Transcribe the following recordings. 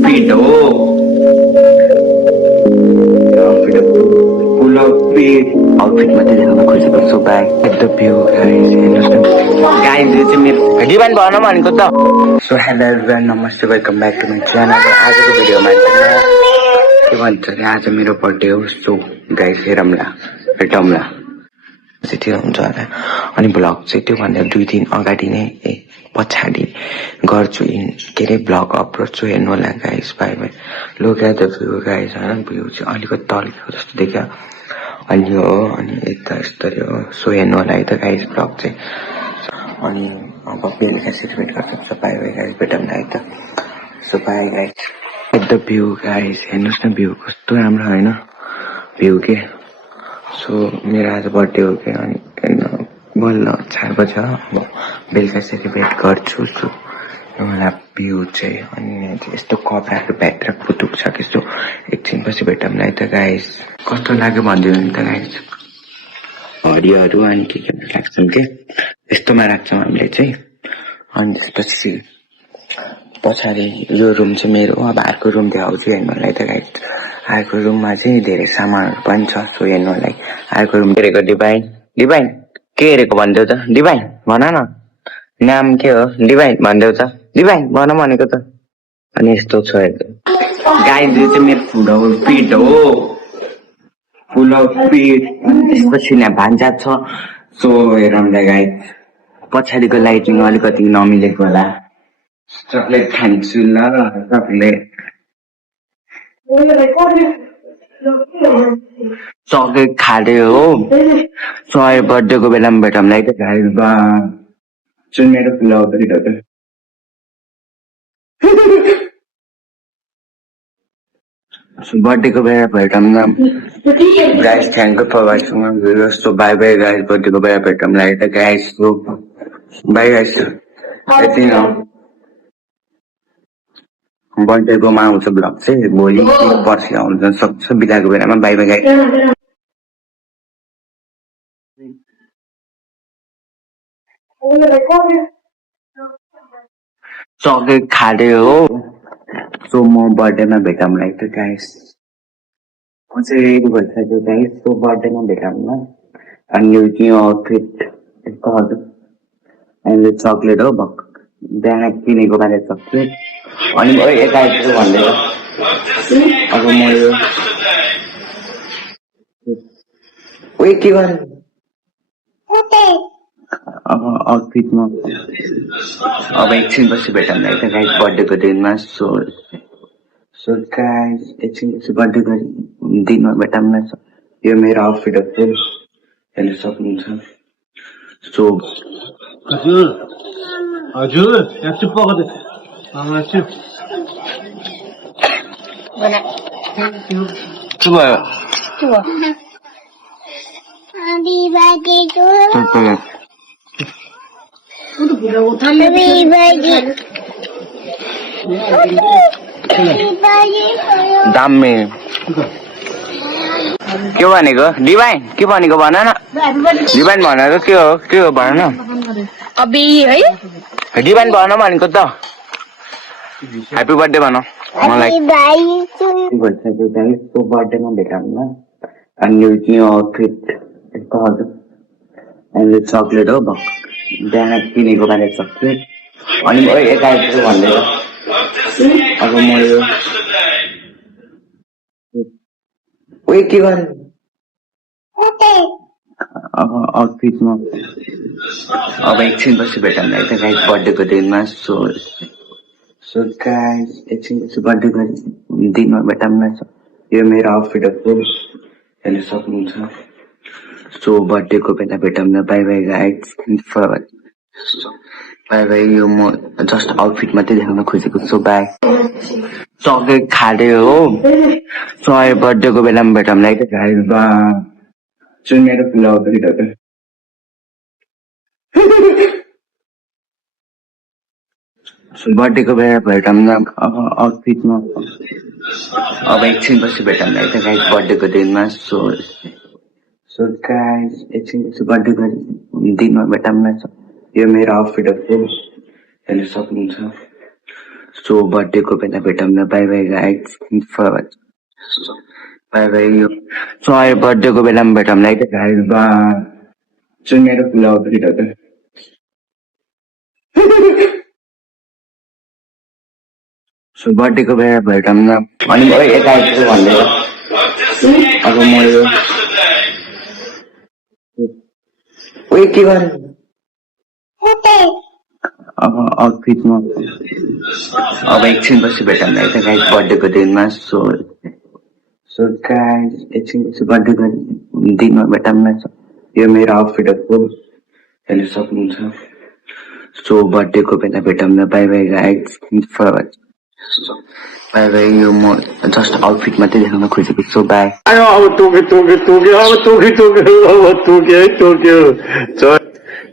outfit हो outfit full outfit outfit मात्रै देखाउन खोजेको छु bye at the view guys हेर्नुहोस् न गाइस यो चाहिँ मेरो डिभाइन भन भनेको त सो हेलो एभ्रिवान नमस्ते welcome back to my channel आजको भिडियोमा के भन्छ अरे आज मेरो बर्थडे हो सो गाइस हेरौँला चाहिँ हुन्छ होला अनि ब्लग चाहिँ त्योभन्दा 2 दिन अगाडि नै पछाडि गर्छु के अरे ब्लग अपलोड छु हेर्नु होला guys bye bye look at the view guys होइन भ्यू चाहिँ अलिकति तल्केको जस्तो देखियो अनि यो हो अनि यता यस्तो हो सो हेर्नु होला है त गाइस ब्लग चाहिँ अनि अब बेलुका सेलिब्रेट गर्छ बाई बाई गाइस भेटौँ न है त so bye guys at the view guys हेर्नुहोस् न भ्यू कस्तो राम्रो होइन भ्यू के सो मेरो आज बर्थडे हो कि अनि बल्ल 4 बजे अब बेलुका सेलिब्रेट गर्छु सो मलाई भ्यू चाहिँ अनि यस्तो कपडाहरू ब्याट्रा पुतुक छ कि सो एकछिनपछि भेटौँ न है त गाइस कस्तो लाग्यो भनिदिनु नि त गाइस हरियोहरू अनि के राख्छौँ के यस्तोमा राख्छौँ हामीले चाहिँ अनि त्यसपछि पछाडि यो रुम चाहिँ मेरो अब अर्को रुम देखाउँछु हेर्नु होला है त गाइस अर्को रुममा चाहिँ धेरै सामानहरू पनि छ सो हेर्नु होला अर्को रुम हेरेको डिभाइन के हेरेको भनिदेऊ त डिभाइन भन न नाम के हो डिभाइन भनिदेऊ त डिभाइन भन भनेको त अनि यस्तो छ गाइस यो चाहिँ मेरो फुल आउटफिट त्यसपछि यहाँ भान्जा छ सो हेरौँला गाइस पछाडिको लाइटिङ अलिकति नमिलेको होला चक्लेट खान्छु ल चक्लेट खाले हो सय बर्थडेको बेलामा भेटौँला है त गाइस सुन मेरो फुल आउटफिट हो त बर्थडेको बेला भेटौँ न guys thank you for watching my video so bye bye guys बर्थडेको बेला भेटौँला है त गाइस सो बाई गाइस यति न बर्थडेकोमा आउँछ ब्लग चाहिँ भोलि पर्सि आउन सक्छ बिदाको बेलामा बाई बाई गाइस चक्लेट खाले हो सो म बर्थडेमा भेटौँला है त गाइस चाहिँ रेडी भइसक्यो गाइस सो बर्थडेमा भेटौँला अनि यो चाहिँ आउटफिट यस्तो हजुर अनि चक्लेट हो बिहान किनेको बारे चक्लेट अनि यता भन्दै अब म यो उयो के गर्नु अब आउटफिटमा अब एकछिनपछि भेटौँला है त गाइस बर्थडेको दिनमा सो गाइस एकछिनपछि बर्थडेको दिनमा भेटौँला यो मेरो आउटफिट हो हेर्न सक्नुहुन्छ सो हजुर यहाँ चुप्प गर्दै के भयो दामी के भनेको डिभाइन के भनेको भन न डिभाइन भनेको के हो भन न अबी है डिभाइन भन भनेको त ह्यापी बर्थडे भन मलाई बर्थडेमा भेटौँला अनि यो चाहिँ आउटफिट यस्तो हजुर अनि चक्लेट हो बिहान किनेको बारे चक्लेट अनि यता भन्दै अब म यो उयो के गर्नु अब आउटफिटमा अब एकछिनपछि भेटौँला है त गाइस बर्थडेको दिनमा सो गाइस एकछिनपछि बर्थडेको दिनमा भेटौँला यो मेरो आउटफिट हो हेर्न सक्नुहुन्छ सो बर्थडेको बेला भेटौँला bye bye guys bye bye यो म जस्ट आउटफिट मात्रै देखाउन खोजेको छु बाई चक्लेट खाले हो सय बर्थडेको बेलामा भेटौँला है त गाइस सुन मेरो फुल आउटफिट हो त बर्थडेको बेला भेटौँला अब आउटफिटमा अब एकछिनपछि भेटौँला है त गाइस बर्थडेको दिनमा सो गाइस एकछिनपछि बर्थडेको दिनमा भेटौँला यो मेरो आउटफिट हो हेर्न सक्नुहुन्छ सो बर्थडेको बेला भेटौँ न, by by guys, by by. So अहिले बर्थडेको बेलामा भेटौँ न है त गाइज, सो मेरो कुरा हो त। सो बर्थडेको बेला भेटौँ न, अनि यता आइपुग्यो भन्दै अब म यो उयो के गरेँ आउटफिटमा अब एकछिनपछि भेटौँ न है त गाइज बर्थडेको दिनमा। सो गाइज एकछिनपछि बर्थडेको दिनमा भेटौँ न। यो मेरो आउटफिटहरूको हेर्न सक्नुहुन्छ। सो बर्थडेको बेला भेटौँ न, by by guys, by bye. यो म जस्ट आउटफिट मात्रै देखाउन खोजेको, सो बाई।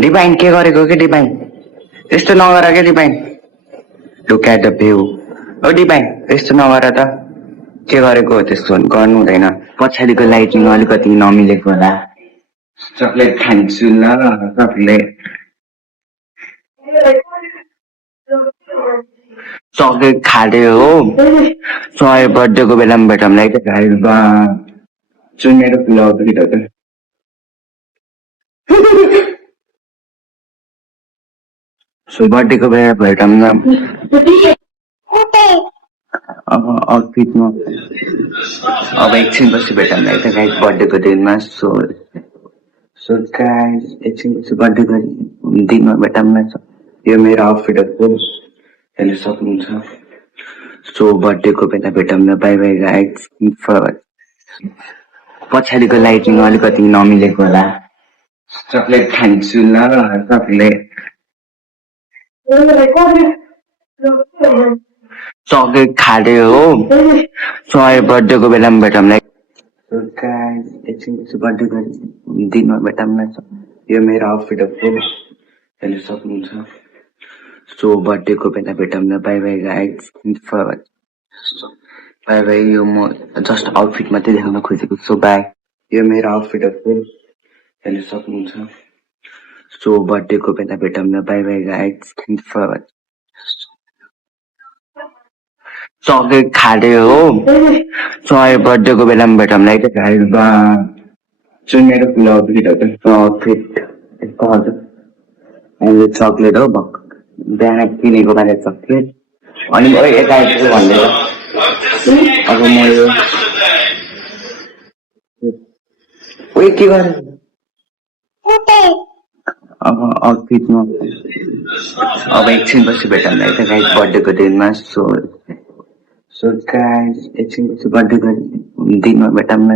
डिभाइन के गरेको कि डिभाइन, यस्तो नगर के Divine, look at the view. ओ डिभाइन यस्तो नगर त, के गरेको हो त्यस्तो गर्नु हुँदैन। पछाडिको लाइटिङ अलिकति नमिलेको होला। चक्लेट खान्छु ल चक्लेट, चक्लेट खाँदै हो। सो अहिले बर्थडेको बेलामा भेटौँ न है त गाइज, सो मेरो कुरा हो त। सो बर्थडेको बेला भेटौँ न, अब आउटफिटमा अब एकछिनपछि भेटौँ न है त गाइज बर्थडेको दिनमा। सो गाइज एकछिनपछि बर्थडेको दिनमा भेटौँ न। यो मेरो आउटफिटहरूको हेर्न सक्नुहुन्छ। सो बर्थडेको बेला भेटौँ न, बाई बाई गाइज, पछाडिको लाइटिङ अलिकति नमिलेको होला। चक्लेट खान्छु ल चक्लेट, चक्लेट खाँदै हो। सो अहिले बर्थडेको बेलामा भेटौँ न। सो गाइज एकछिनपछि बर्थडेको दिनमा भेटौँ न। यो मेरो आउटफिटहरूको हेर्न सक्नुहुन्छ। सो बर्थडेको बेला भेटौँ न, by by guys, by bye. यो म जस्ट आउटफिट मात्रै देखाउन खोजेको, सो बाई। यो मेरो आउटफिटहरूको हेर्न सक्नुहुन्छ। सो बर्थडेको बेला भेटौँ न, बाई बाई गाइज, चक्लेट खाँदै हो। सो अहिले बर्थडेको बेलामा भेटौँ न है त गाइज, सो मेरो कुरा हो त आउटफिट यस्तो हजुर। अहिले चक्लेट हो बिहान किनेको मैले चक्लेट, अनि यता आइपुग्यो भन्दै अब म यो उयो के गरेँ अब आउटफिटमा अब एकछिनपछि भेटौँ न है त गाइज बर्थडेको दिनमा। सो गाइज एकछिनपछि बर्थडेको दिनमा भेटौँ न।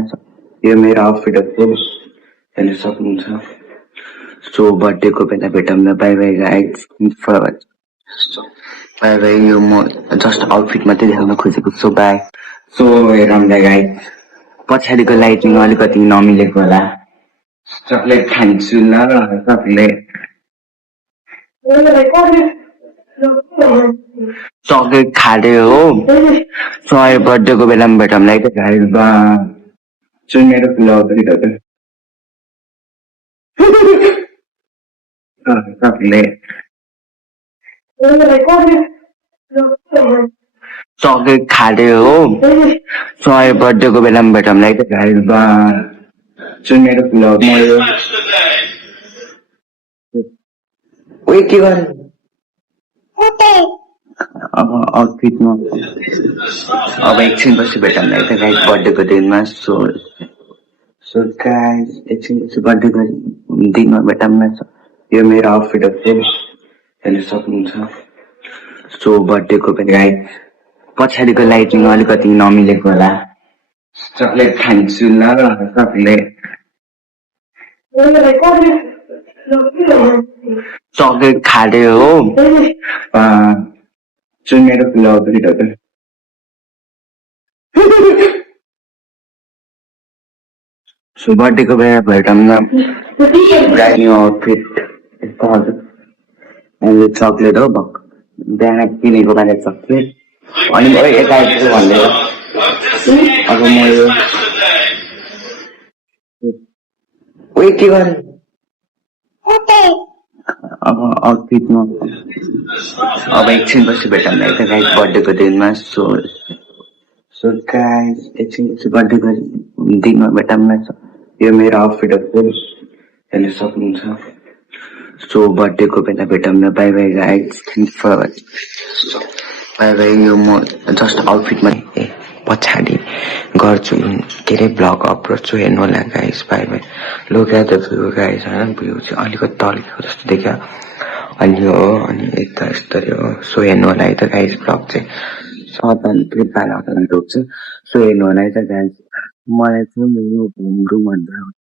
यो मेरो आउटफिटहरूको हेर्न सक्नुहुन्छ। सो बर्थडेको बेला भेटौँ न, by by guys, by bye. यो म जस्ट आउटफिट मात्रै देखाउन खोजेको, सो बाई। सो हेरौँ न गाइज, पछाडिको लाइटिङ अलिकति नमिलेको होला। चक्लेट खान्छु ल चक्लेट, चक्लेट खाँदै हो। सो अहिले बर्थडेको बेलामा भेटौँ न है त गाइज, सो मेरो कुरा हो त चक्लेट, चक्लेट खाँदै हो। सो अहिले बर्थडेको बेलामा भेटौँ न है त गाइज, सो मेरो कुरा हो। म यो उयो के गरेँ अब आउटफिटमा अब एकछिनपछि भेटौँ न है त गाइज बर्थडेको दिनमा। सो गाइज एकछिनपछि बर्थडेको दिनमा भेटौँ न। यो मेरो आउटफिटहरूको हेर्न सक्नुहुन्छ। सो बर्थडेको बेला गाइज पछाडिको लाइटिङ अलिकति नमिलेको होला। चक्लेट खान्छु ल चक्लेट, चक्लेट खाँदै हो। सो मेरो कुरा हो त सो बर्थडेको बेला भेटौँ न, ब्रान्ड न्यू आउटफिट यस्तो हजुर। अहिले चक्लेट हो बिहान किनेको मैले चक्लेट, अनि यता आइपुग्यो भन्दै अब म यो उयो के गरेँ अब आउटफिटमा अब एकछिनपछि भेटौँ है त गाइस बर्थडेको दिनमा सो गाइस एकछिनपछि बर्थडेको दिनमा भेटौँ न यो मेरो आउटफिट हो हेर्न सक्नुहुन्छ सो बर्थडेको बेला भेटौँ न by bye guys bye bye यो म जस्ट आउटफिटमा पछाडि गर्छु के अरे ब्लग अपलोड छु हेर्नु होला guys bye bye look at the view guys होइन भ्यू चाहिँ अलिकति तल्केको जस्तो देखियो अनि हो अनि यता यस्तरी हो सो हेर्नु होला है त गाइस ब्लग चाहिँ सावधान कृपया रोक्छु सो हेर्नु होला है त गाइस मलाई चाहिँ मेरो होम रुम भन्दा